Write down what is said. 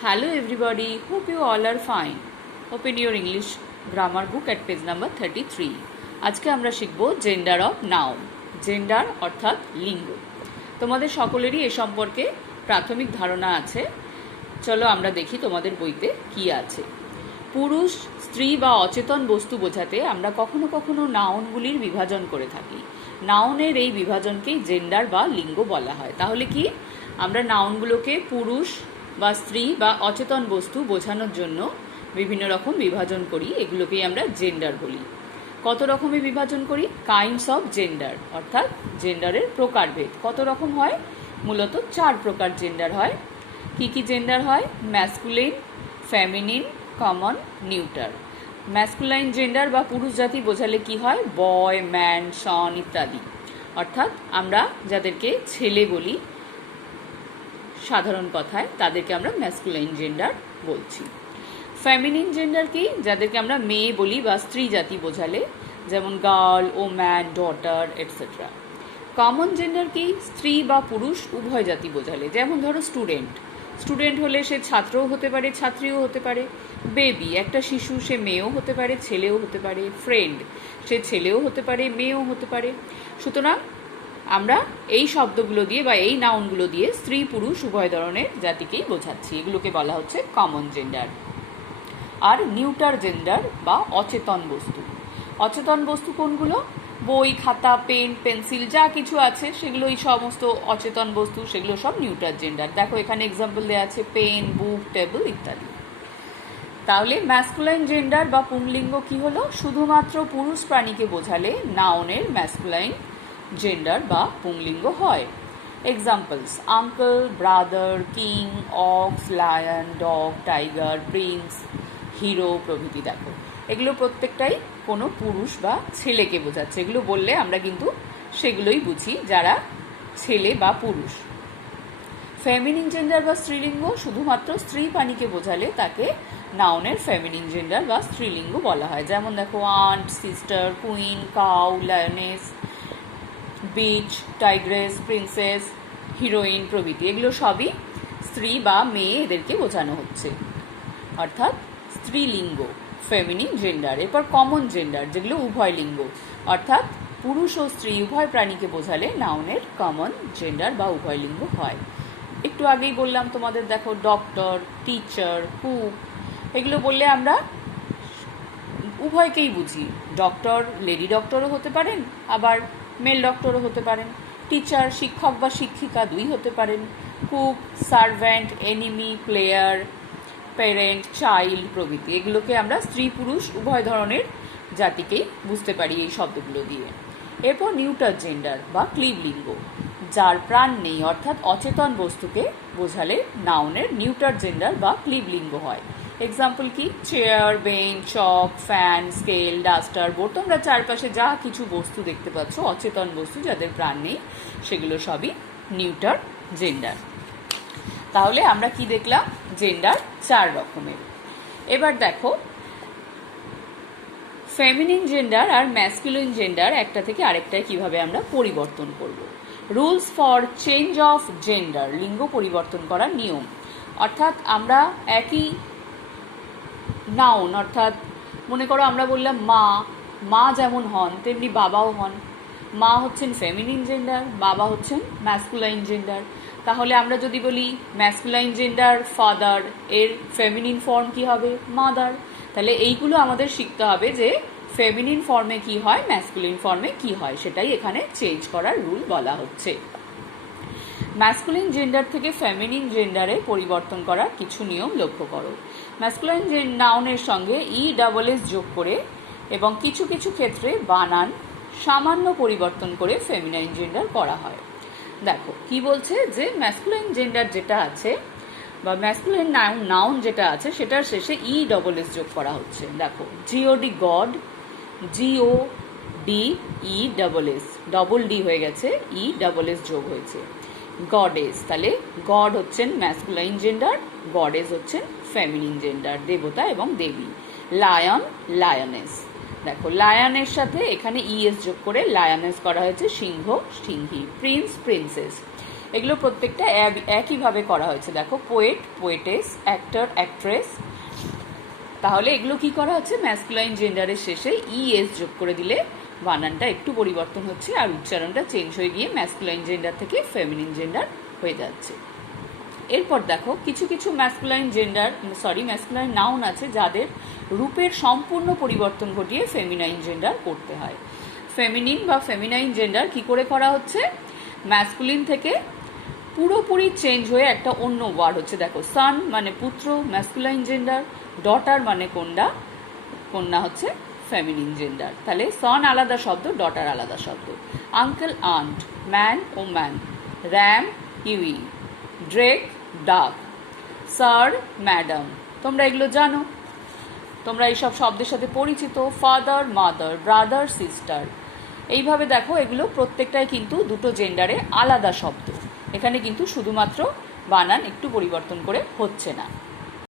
Hello everybody, hope you all are fine. Open your English grammar book at page number 33. আজকে আমরা শিখব gender of noun. Gender অর্থাৎ লিঙ্গ। তোমাদের সকলেরই এ সম্পর্কে প্রাথমিক ধারণা আছে। চলো আমরা দেখি তোমাদের বইতে কি আছে। পুরুষ, স্ত্রী বা অচেতন বস্তু বোঝাতে আমরা কখনো কখনো নাউনগুলির বিভাজন করে থাকি। নাউনের এই বিভাজনকেই জেন্ডার বা লিঙ্গ বলা হয়। তাহলে কি আমরা নাউনগুলোকে পুরুষ বা স্ত্রী বা অচেতন বস্তু বোঝানোর জন্য বিভিন্ন রকম বিভাজন করি, এগুলোকেই আমরা জেন্ডার বলি। কত রকমের বিভাজন করি? কাইন্ডস অফ জেন্ডার, অর্থাৎ জেন্ডারের প্রকারভেদ কত রকম হয়? মূলত 4 প্রকার জেন্ডার হয়। কি কি জেন্ডার হয়? Masculine, feminine, common, neuter. Masculine gender বা পুরুষ জাতি বোঝালে কি হয়? বয়, ম্যান, সন ইত্যাদি। অর্থাৎ আমরা যাদেরকে ছেলে বলি সাধারণ কথায়, তাদেরকে আমরা ম্যাসকুলাইন জেন্ডার বলছি। ফেমিনিন জেন্ডার কি? যাদেরকে আমরা মেয়ে বলি বা স্ত্রী জাতি বোঝালে, যেমন girl, woman, daughter etcetera. Common gender কি? স্ত্রী বা পুরুষ উভয় জাতি বোঝালে, যেমন ধরো স্টুডেন্ট। স্টুডেন্ট হলে সে ছাত্রও হতে পারে, ছাত্রীও হতে পারে। বেবি একটা শিশু, সে মেয়েও হতে পারে, ছেলেও হতে পারে। ফ্রেন্ড সে ছেলেও হতে পারে, মেয়েও হতে পারে। সুতরাং আমরা এই শব্দগুলো দিয়ে বা এই নাউনগুলো দিয়ে স্ত্রী পুরুষ উভয় ধরনের জাতিকেই বোঝাচ্ছি। এগুলোকে বলা হচ্ছে কমন জেন্ডার। আর নিউটার জেন্ডার বা অচেতন বস্তু। অচেতন বস্তু কোনগুলো? বই, খাতা, পেন, পেন্সিল যা কিছু আছে সেগুলো, এই সমস্ত অচেতন বস্তু, সেগুলো সব নিউটার জেন্ডার। দেখো এখানে এক্সাম্পল দেওয়া আছে, পেন, বুক, টেবিল ইত্যাদি। তাহলে ম্যাসকুলাইন জেন্ডার বা পুংলিঙ্গ কি হলো? শুধুমাত্র পুরুষ প্রাণীকে বোঝালে নাউনের ম্যাসকুলাইন জেন্ডার বা পুংলিঙ্গ হয়। Examples: uncle, brother, king, ox, lion, dog, tiger, prince, hero প্রভৃতি। দেখো এগুলো প্রত্যেকটাই কোনো পুরুষ বা ছেলেকে বোঝাচ্ছে। এগুলো বললে আমরা কিন্তু সেগুলোই বুঝি যারা ছেলে বা পুরুষ। ফেমিনিন জেন্ডার বা স্ত্রীলিঙ্গ শুধুমাত্র স্ত্রী প্রাণীকে বোঝালে তাকে নাউনের ফেমিনিন জেন্ডার বা স্ত্রীলিঙ্গ বলা হয়। যেমন দেখো aunt, sister, queen, cow, lioness, bitch, tigress, princess, heroine প্রভৃতি। এগুলো সবই স্ত্রী বা মেয়ে, এদেরকে বোঝানো হচ্ছে, অর্থাৎ স্ত্রীলিঙ্গ, ফেমিনিন জেন্ডার। এরপর কমন জেন্ডার, যেগুলো উভয় লিঙ্গ, অর্থাৎ পুরুষ ও স্ত্রী উভয় প্রাণীকে বোঝালে নাউনের কমন জেন্ডার বা উভয় লিঙ্গ হয়। একটু আগেই বললাম তোমাদের, দেখো ডক্টর, টিচার, কুক, এগুলো বললে আমরা উভয়কেই বুঝি। ডক্টর লেডি ডক্টরও হতে পারেন, আবার মেল ডক্টরও হতে পারেন। টিচার শিক্ষক বা শিক্ষিকা দুই হতে পারেন। Cook servant, enemy, player, parent, child প্রভৃতি। এগুলোকে আমরা স্ত্রী পুরুষ উভয় ধরনের জাতিকেই বুঝতে পারি এই শব্দগুলো দিয়ে। এরপর নিউটার জেন্ডার বা ক্লীবলিঙ্গ, যার প্রাণ নেই অর্থাৎ অচেতন বস্তুকে বোঝালে নাউনের নিউটার জেন্ডার বা ক্লীবলিঙ্গ হয়। এক্সাম্পল কি? চেয়ার, বেঞ্চ, চক, ফ্যান, স্কেল, ডাস্টার, বোর্ড। তোমরা চারপাশে যা কিছু বস্তু দেখতে পাচ্ছ, অচেতন বস্তু যাদের প্রাণ নেই, সেগুলো সবই নিউটার জেন্ডার। তাহলে আমরা কি দেখলাম? জেন্ডার 4 রকমের। এবার দেখো ফেমিনিন জেন্ডার আর ম্যাসকুলিন জেন্ডার একটা থেকে আরেকটায় কিভাবে আমরা পরিবর্তন করব। Rules for change of gender, লিঙ্গ পরিবর্তন করার নিয়ম। অর্থাৎ আমরা একই নাউন, অর্থাৎ মনে করো আমরা বললাম মা, মা যেমন হন তেমনি বাবাও হন। মা হচ্ছেন ফেমিনিন জেন্ডার, বাবা হচ্ছেন ম্যাসকুলাইন জেন্ডার। তাহলে আমরা যদি বলি ম্যাসকুলাইন জেন্ডার ফাদার, এর ফেমিনিন ফর্ম কি হবে? মাদার। তাহলে এইগুলো আমাদের শিখতে হবে যে ফেমিনিন ফর্মে কি হয়, ম্যাসকুলিন ফর্মে কি হয়, সেটাই এখানে চেঞ্জ করার রুল বলা হচ্ছে। ম্যাসকুলিন জেন্ডার থেকে ফেমিনিন জেন্ডারে পরিবর্তন করার কিছু নিয়ম লক্ষ্য করো। ম্যাসকুলাইন নাউনের সঙ্গে ESS যোগ করে এবং কিছু কিছু ক্ষেত্রে বানান সামান্য পরিবর্তন করে ফেমিনাইন জেন্ডার করা হয়। দেখো কি বলছে, যে ম্যাসকুলাইন জেন্ডার যেটা আছে বা ম্যাসকুলাইন নাউন যেটা আছে সেটার শেষে ESS যোগ করা হচ্ছে। দেখো GOD god, GODESS, double D হয়ে গেছে, ESS যোগ হয়েছে। গডেস, তাহলে গড হচ্ছেন ম্যাসকুলাইন জেন্ডার, গডেস হচ্ছেন ফেমিনিন জেন্ডার, দেবতা এবং দেবী। Lion, lioness. দেখো লায়নের সাথে এখানে ES যোগ করে লায়নেস করা হয়েছে সিংহ, সিংহী। Prince, princess. এগুলো প্রত্যেকটা একইভাবে করা হয়েছে। দেখো, পোয়েট, পোয়েটেস, অ্যাক্টর, অ্যাক্ট্রেস। তাহলে এগুলো কি করা হচ্ছে, ম্যাসকুলাইন জেন্ডারের শেষে ইএস যোগ করে দিলে বানানটা একটু পরিবর্তন হচ্ছে আর উচ্চারণটা চেঞ্জ হয়ে গিয়ে ম্যাসকুলাইন জেন্ডার থেকে ফেমিনিন জেন্ডার হয়ে যাচ্ছে। এরপর দেখো, কিছু কিছু ম্যাসকুলাইন নাউন আছে যাদের রূপের সম্পূর্ণ পরিবর্তন ঘটিয়ে ফেমিনাইন জেন্ডার করতে হয়। ফেমিনিন বা ফেমিনাইন জেন্ডার কি করে করা হচ্ছে, ম্যাসকুলিন থেকে পুরোপুরি চেঞ্জ হয়ে একটা অন্য ওয়ার্ড হচ্ছে। দেখো, সান মানে পুত্র, ম্যাসকুলাইন জেন্ডার। ডটার মানে কন্যা, কন্যা হচ্ছে ফেমিনিন জেন্ডার। তাহলে সন আলাদা শব্দ, ডটার আলাদা শব্দ। Uncle, aunt, man, woman. Ram, ewe. Drake, duck. Sir, madam. তোমরা এগুলো জানো, তোমরা এইসব শব্দের সাথে পরিচিত। Father, mother, brother, sister. এইভাবে দেখো, এগুলো প্রত্যেকটাই কিন্তু দুটো জেন্ডারে আলাদা শব্দ। এখানে কিন্তু শুধুমাত্র বানান একটু পরিবর্তন করে হচ্ছে না।